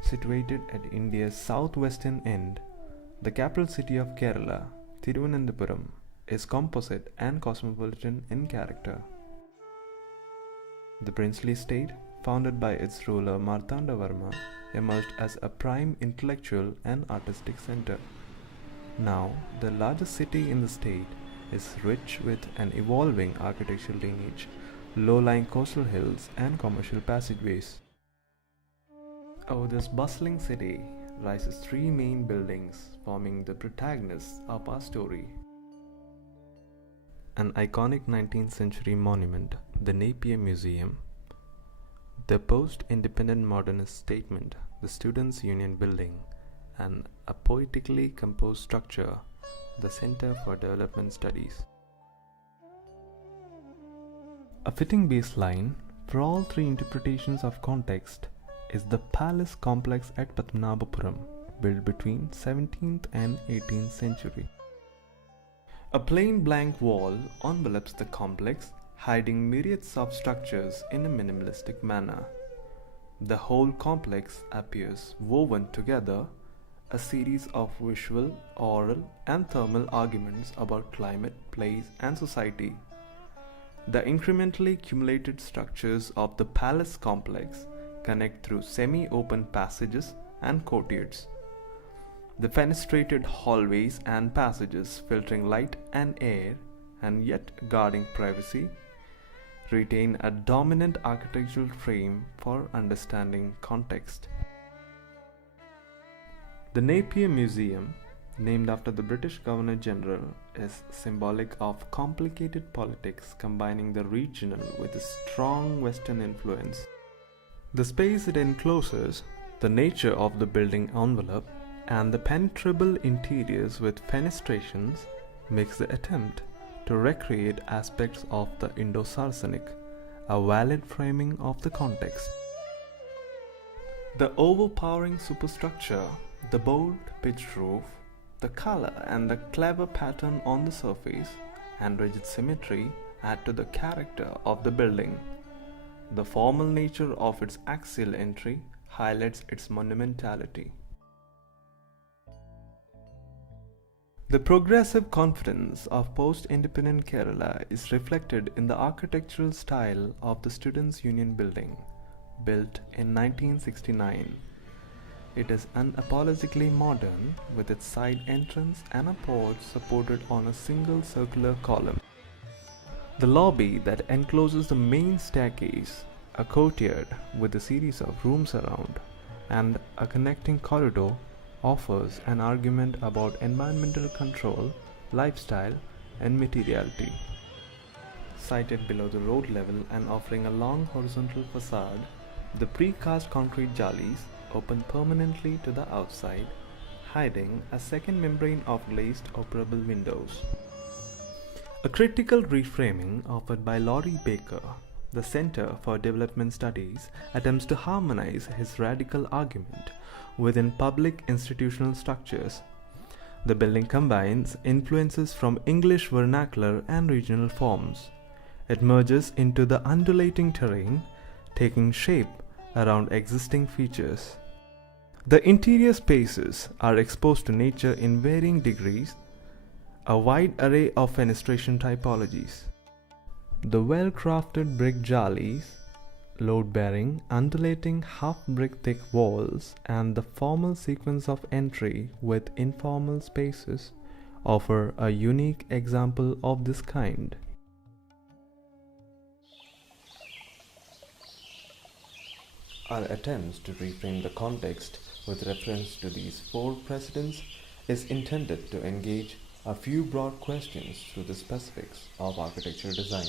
Situated at India's southwestern end, the capital city of Kerala, Thiruvananthapuram, is composite and cosmopolitan in character. The princely state, founded by its ruler Martandavarma, emerged as a prime intellectual and artistic center. Now, the largest city in the state is rich with an evolving architectural lineage, low-lying coastal hills and commercial passageways. Over this bustling city rises three main buildings forming the protagonists of our story. An iconic 19th century monument, the Napier Museum, the post-independent modernist statement, the Students' Union Building, and a poetically composed structure, the Center for Development Studies. A fitting baseline for all three interpretations of context is the palace complex at Padmanabhapuram, built between 17th and 18th century. A plain blank wall envelops the complex, hiding myriads of structures in a minimalistic manner. The whole complex appears woven together, a series of visual, oral, and thermal arguments about climate, place, and society. The incrementally cumulated structures of the palace complex connect through semi-open passages and courtyards. The fenestrated hallways and passages filtering light and air and yet guarding privacy retain a dominant architectural frame for understanding context. The Napier Museum, named after the British Governor General, is symbolic of complicated politics combining the regional with a strong Western influence. The space it encloses, the nature of the building envelope, and the penetrable interiors with fenestrations makes the attempt to recreate aspects of the Indo-Saracenic, a valid framing of the context. The overpowering superstructure, the bold pitched roof, the color and the clever pattern on the surface, and rigid symmetry add to the character of the building. The formal nature of its axial entry highlights its monumentality. The progressive confidence of post-independent Kerala is reflected in the architectural style of the Students' Union Building, built in 1969. It is unapologetically modern, with its side entrance and a porch supported on a single circular column. The lobby that encloses the main staircase, a courtyard with a series of rooms around, and a connecting corridor offers an argument about environmental control, lifestyle, and materiality. Sited below the road level and offering a long horizontal facade, the precast concrete jalis open permanently to the outside, hiding a second membrane of glazed operable windows. A critical reframing offered by Laurie Baker, the Center for Development Studies, attempts to harmonize his radical argument within public institutional structures. The building combines influences from English vernacular and regional forms. It merges into the undulating terrain, taking shape around existing features. The interior spaces are exposed to nature in varying degrees, a wide array of fenestration typologies. The well-crafted brick jalis, load-bearing, undulating half-brick thick walls, and the formal sequence of entry with informal spaces offer a unique example of this kind. Our attempts to reframe the context with reference to these four precedents is intended to engage a few broad questions through the specifics of architectural design.